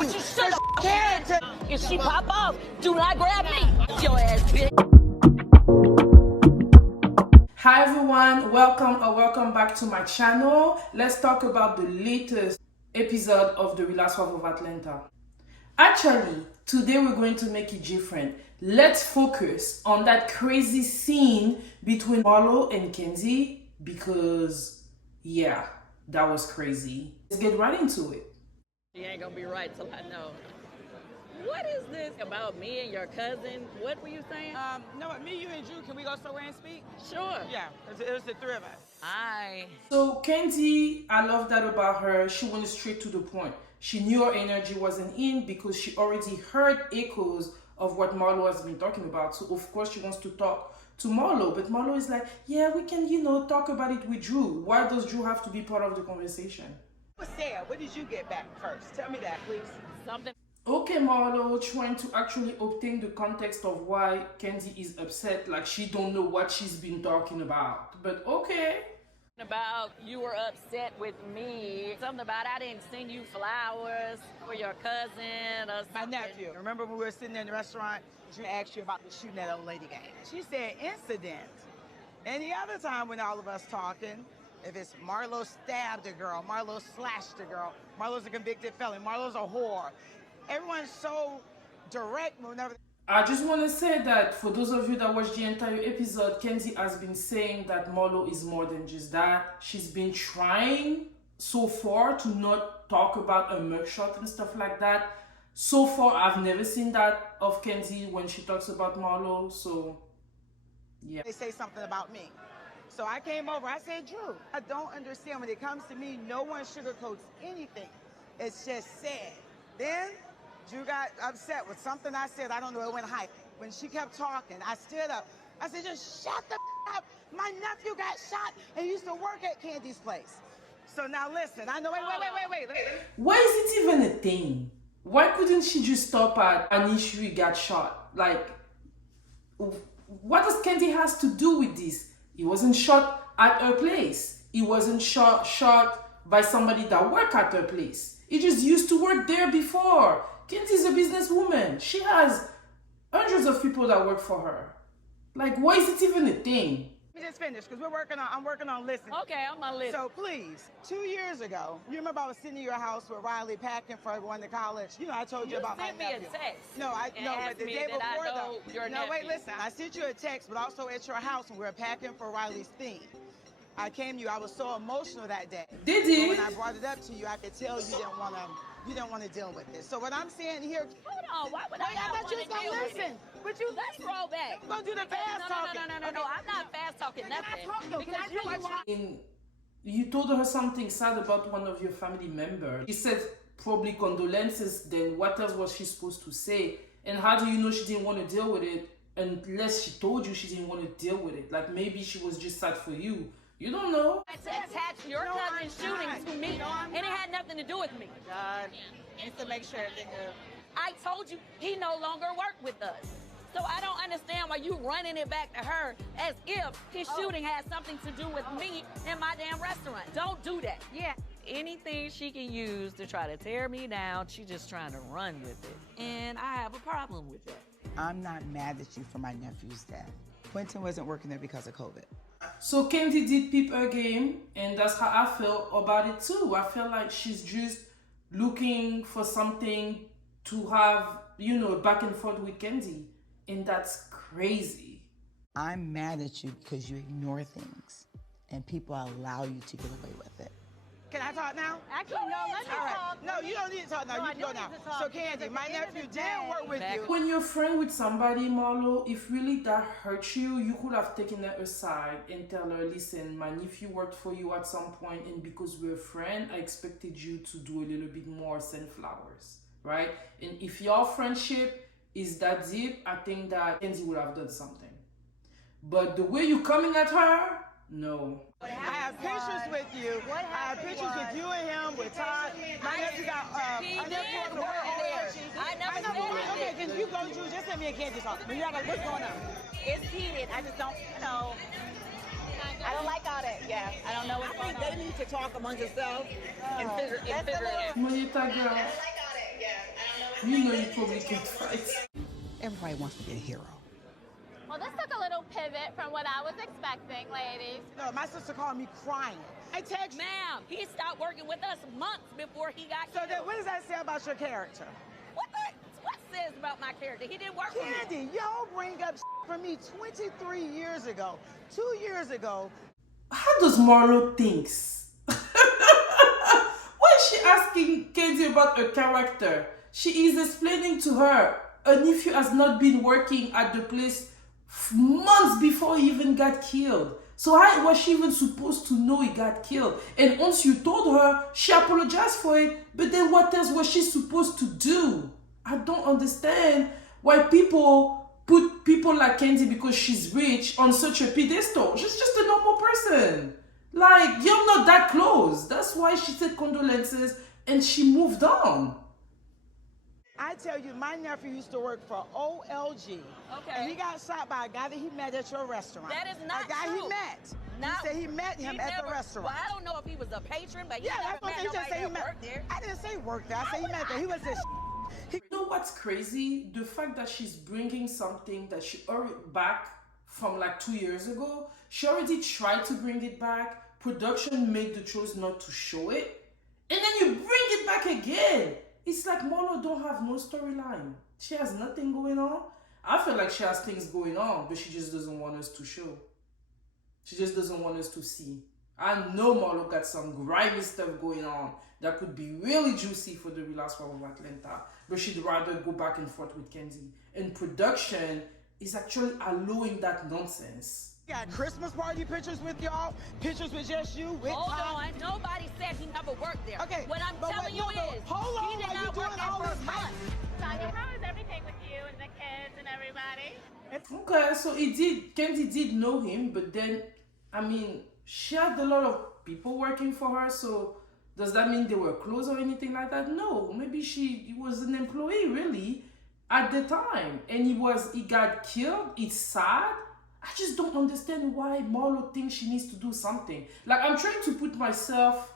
You shut the character. If she pop off, do not grab me. Your ass bitch. Hi everyone, welcome back to my channel. Let's talk about the latest episode of the Real Housewives of Atlanta. Actually, today we're going to make it different. Let's focus on that crazy scene between Marlo and Kandi because, yeah, that was crazy. Let's get right into it. You ain't gonna be right till I know. What is this about me and your cousin? What were you saying? No, me, you, and Drew, can we go somewhere and speak? Sure. Yeah, it was the three of us. So Kandi, I love that about her. She went straight to the point. She knew her energy wasn't in because she already heard echoes of what Marlo has been talking about. So of course she wants to talk to Marlo, but Marlo is like, yeah, we can, talk about it with Drew. Why does Drew have to be part of the conversation? What's Sarah? What did you get back first? Tell me that, please. Something. Okay, Marlo, trying to actually obtain the context of why Kandi is upset, like she don't know what she's been talking about. But okay. About you were upset with me. Something about I didn't send you flowers for your cousin or My something. nephew. Remember when we were sitting in the restaurant, Drew asked you about the shooting that old lady game. She said incident. And the other time when all of us talking, if it's Marlo stabbed a girl, Marlo slashed a girl, Marlo's a convicted felon, Marlo's a whore. Everyone's so direct whenever. I just want to say that for those of you that watched the entire episode, Kandi has been saying that Marlo is more than just that. She's been trying so far to not talk about a mugshot and stuff like that. So far, I've never seen that of Kandi when she talks about Marlo. So, yeah. They say something about me. So I came over, I said, Drew, I don't understand. When it comes to me, no one sugarcoats anything. It's just said. Then Drew got upset with something I said. I don't know, it went hype. When she kept talking, I stood up. I said, just shut the up. My nephew got shot and used to work at Kandi's place. So now listen, I know, wait. Why is it even a thing? Why couldn't she just stop at an issue he got shot? Like, what does Kandi has to do with this? He wasn't shot at her place. He wasn't shot by somebody that worked at her place. He just used to work there before. Kandi's a businesswoman. She has hundreds of people that work for her. Like, why is it even a thing? Let me just finish, because I'm working on listening. Okay, I'm gonna listen. So please, 2 years ago, you remember I was sitting in your house with Riley packing for everyone to college? You know, I told you about my sent me nephew. a text. No, but the day before though. Your No, wait, nephew. listen. I sent you a text, but also at your house when we were packing for Riley's theme. I came to you. I was so emotional that day. Did But he? when I brought it up to you, I could tell you didn't want to deal with this. So what I'm saying here. Hold on, why would Wait, I I not thought you want was to deal gonna with listen. it? But you Let's roll back. We're gonna do the fast talking. No, I'm not fast talking Can I nothing. talk though? Can I Because talk? You told her something sad about one of your family members. She said probably condolences, then what else was she supposed to say? And how do you know she didn't want to deal with it unless she told you she didn't want to deal with it? Like maybe she was just sad for you. You don't know. to attach your cousin's shooting to me, and it had nothing to do with me. God, just to make sure everything is. I told you he no longer worked with us. So I don't understand why you running it back to her as if his shooting had something to do with me and my damn restaurant. Don't do that. Yeah. Anything she can use to try to tear me down, she's just trying to run with it. And I have a problem with that. I'm not mad at you for my nephew's death. Quentin wasn't working there because of COVID. So Kandi did peep her game, and that's how I felt about it too. I feel like she's just looking for something to have, back and forth with Kandi. And that's crazy. I'm mad at you because you ignore things and people allow you to get away with it. Can I talk now? Actually, no, let me talk. No, you don't need to talk now. No, you I can go do now. need to talk So, because Kandi, at my the end of nephew the did day- work with you. When you're friend with somebody, Marlo, if really that hurts you, you could have taken her aside and tell her, listen, my nephew worked for you at some point, and because we're friends, I expected you to do a little bit more, send flowers, right? And if your friendship is that deep, I think that Kandi would have done something. But the way you're coming at her, no. I have pictures with you. What I have happened pictures with was- you and him, with Todd. My nephew got, He my nephew did on the work world there. over. I never said Okay, that. can you go, Drew? Just let me and Kandi talk. When you're like, what's going on? It's heated. I just don't, I don't like all that. Yeah, I don't know what's going on. They need to talk among themselves and figure That's it a out. little- Monita girl. I don't like all that. Yeah. You know you probably can't fight. Everybody wants to be a hero. Well, this took a little pivot from what I was expecting, ladies. No, my sister called me crying. I text Ma'am, he stopped working with us months before he got So killed. then what does that say about your character? What says about my character? He didn't work with me. Kandi, y'all bring up from me 23 years ago, 2 years ago. How does Marlo thinks? Why is she asking Kandi about her character? She is explaining to her nephew has not been working at the place months before he even got killed. So how was she even supposed to know he got killed? And once you told her, she apologized for it. But then what else was she supposed to do? I don't understand why people put people like Kandi because she's rich on such a pedestal. She's just a normal person. Like, you're not that close. That's why she said condolences and she moved on. I tell you, my nephew used to work for OLG. Okay. And he got shot by a guy that he met at your restaurant. That is not a guy true. he met. No. He said he met him at the restaurant. Well, I don't know if he was a patron, but he Yeah, never that's what met they just nobody say he that met. worked there. I didn't say work there. I said he met there. He was just. You know what's crazy? The fact that she's bringing something that she already back from like 2 years ago. She already tried to bring it back. Production made the choice not to show it. And then you bring it back again. It's like Marlo don't have no storyline. She has nothing going on. I feel like she has things going on, but she just doesn't want us to show. She just doesn't want us to see. I know Marlo got some grimy stuff going on that could be really juicy for the Real Housewives of Atlanta, but she'd rather go back and forth with Kandi. And production is actually allowing that nonsense. Got Christmas party pictures with y'all, pictures with just you, with Hold Tom. on, nobody said he never worked there. Okay, What I'm but telling you is, hold on, he did while you not work doing there all for this hype. months. Tanya, how is everything with you and the kids and everybody? Okay, so Kandi did know him, but then, I mean, she had a lot of people working for her, so does that mean they were close or anything like that? No, maybe he was an employee really at the time, and he got killed. It's sad. I just don't understand why Marlo thinks she needs to do something. Like, I'm trying to put myself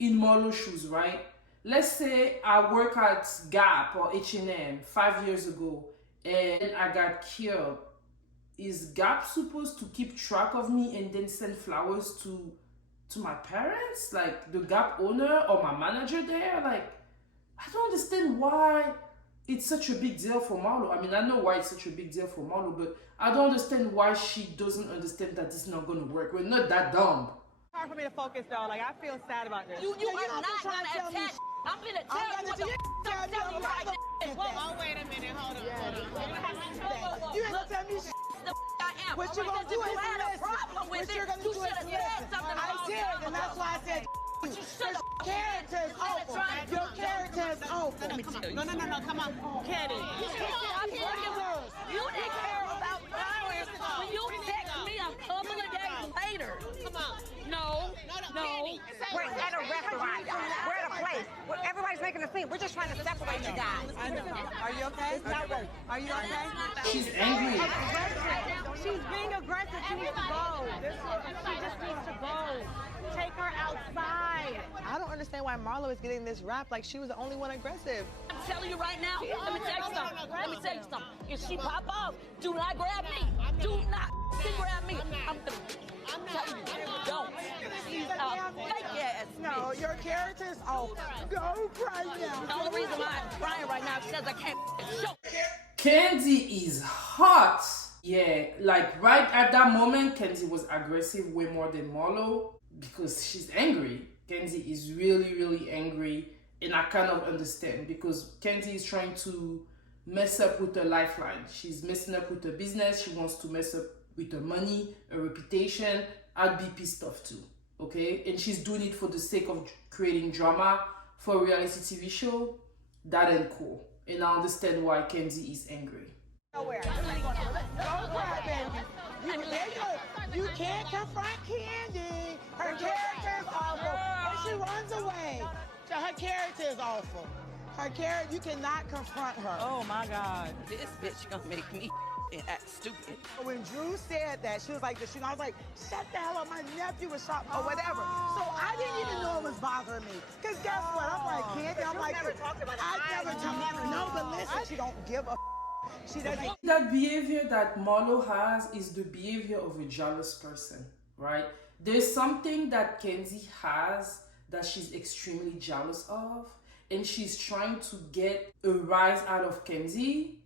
in Marlo's shoes, right? Let's say I work at Gap or H&M 5 years ago and I got killed. Is Gap supposed to keep track of me and then send flowers to my parents? Like, the Gap owner or my manager there? Like, I don't understand why it's such a big deal for Marlo. I mean, I know why it's such a big deal for Marlo, but I don't understand why she doesn't understand that this is not going to work. We're not that dumb. It's hard for me to focus though. Like, I feel sad about this. You Yeah, are you're not not trying gonna to tell me attach. I'm gonna tell I'm you gonna what the tell I'm you telling you right now. Oh, wait a minute. Hold on. You ain't gonna tell me The I am. What you gonna do is you had a listen. problem with What you're it, gonna you do should is have listen. said something. I did, and that's why I said But you should have. character is awful. Your character is awful. No, come on. Kandi. You didn't care about flowers when you text me a couple of days later. Come on. No. We're at a restaurant. We're at a place. Everybody's making a scene. We're just trying to separate you guys. I know. Are you okay? Are you okay? She's angry. She's being aggressive. She needs to go. She just needs to go. Take her outside. I don't understand why Marlo is getting this rap like she was the only one aggressive. I'm telling you right now. Let me tell you something. If she pop off, do not grab me. Do not grab me. I'm gonna tell you, don't. She's a fake ass. No, your character is awful. Go cry now. The only reason why I'm crying right now is because I can't show. Kandi is hot. Yeah, like right at that moment, Kandi was aggressive way more than Marlo because she's angry. Kandi is really, really angry, and I kind of understand because Kandi is trying to mess up with her lifeline. She's messing up with her business. She wants to mess up with her money, her reputation. I'd be pissed off too, okay? And she's doing it for the sake of creating drama for a reality TV show. That ain't cool. And I understand why Kandi is angry. Nowhere. Don't cry, baby. You can't confront Kandi. Her character is awful. And she runs away. So her character is awful. Her character, you cannot confront her. Oh my God. This bitch gonna make me and act stupid. When Drew said that, she was like, I was like, shut the hell up, my nephew was shot or whatever. So I didn't even know it was bothering me. Because guess what? I'm like, Kandi, I'm like, I never talked. No, but listen, she don't give a. She doesn't. That behavior that Marlo has is the behavior of a jealous person, right? There's something that Kandi has that she's extremely jealous of, and she's trying to get a rise out of Kandi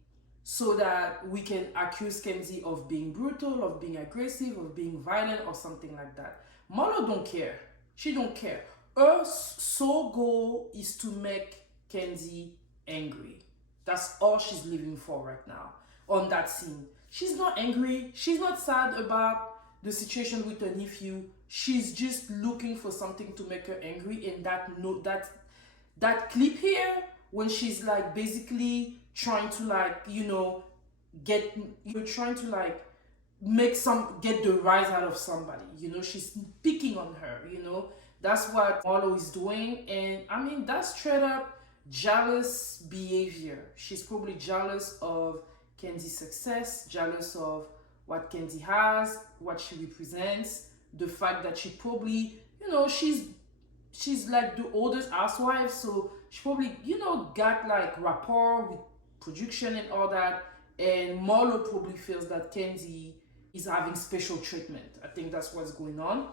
so that we can accuse Kandi of being brutal, of being aggressive, of being violent, or something like that. Marlo don't care. She don't care. Her sole goal is to make Kandi angry. That's all she's living for right now on that scene. She's not angry. She's not sad about the situation with her nephew. She's just looking for something to make her angry. And that clip here, when she's like basically trying to like, get the rise out of somebody, she's picking on her, that's what Marlo is doing. And I mean, that's straight up jealous behavior. She's probably jealous of Kandi's success, jealous of what Kandi has, what she represents, the fact that she probably, she's like the oldest housewife, so she probably, got like rapport with production and all that. And Marlo probably feels that Kandi is having special treatment. I think that's what's going on.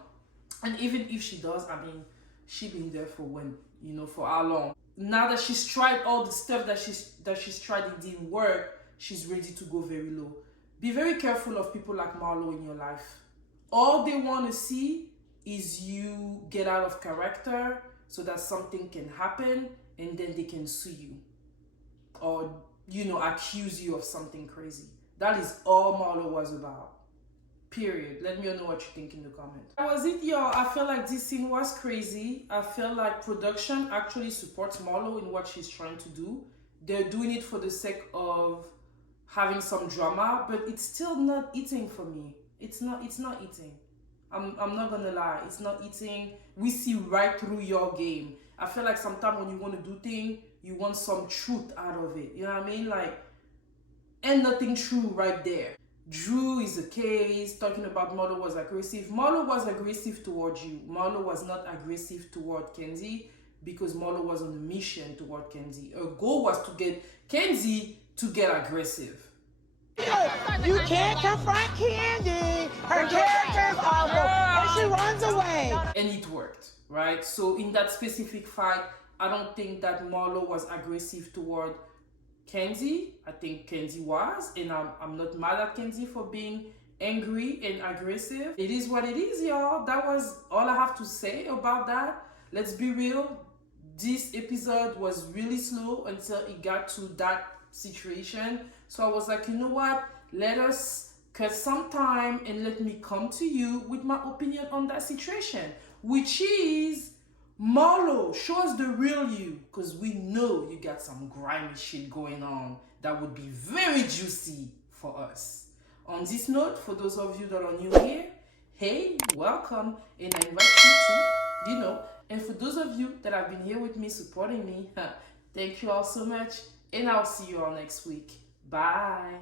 And even if she does, I mean, she been there for when, for how long? Now that she's tried all the stuff that she's tried, it didn't work, she's ready to go very low. Be very careful of people like Marlo in your life. All they want to see is you get out of character so that something can happen and then they can sue you or, accuse you of something crazy. That is all Marlo was about. Period. Let me know what you think in the comments. That was it, y'all. I feel like this scene was crazy. I feel like production actually supports Marlo in what she's trying to do. They're doing it for the sake of having some drama, but it's still not eating for me. It's not eating. I'm not gonna lie, it's not eating. We see right through your game. I feel like sometimes when you want to do things, you want some truth out of it. You know what I mean? Like, and nothing true right there. Drew is a case, talking about Marlo was aggressive. Marlo was aggressive towards you. Marlo was not aggressive toward Kandi because Marlo was on a mission toward Kandi. Her goal was to get Kandi to get aggressive. You can't confront Kandi. Her character is awful, and she runs away. And it worked, right? So in that specific fight, I don't think that Marlo was aggressive toward Kandi. I think Kandi was, and I'm not mad at Kandi for being angry and aggressive. It is what it is, y'all. That was all I have to say about that. Let's be real. This episode was really slow until it got to that situation. So I was like, you know what? Let us cut some time and let me come to you with my opinion on that situation, which is Marlo, show us the real you, because we know you got some grimy shit going on that would be very juicy for us. On this note, for those of you that are new here, hey, welcome, and I invite you to, and for those of you that have been here with me, supporting me, thank you all so much, and I'll see you all next week. Bye.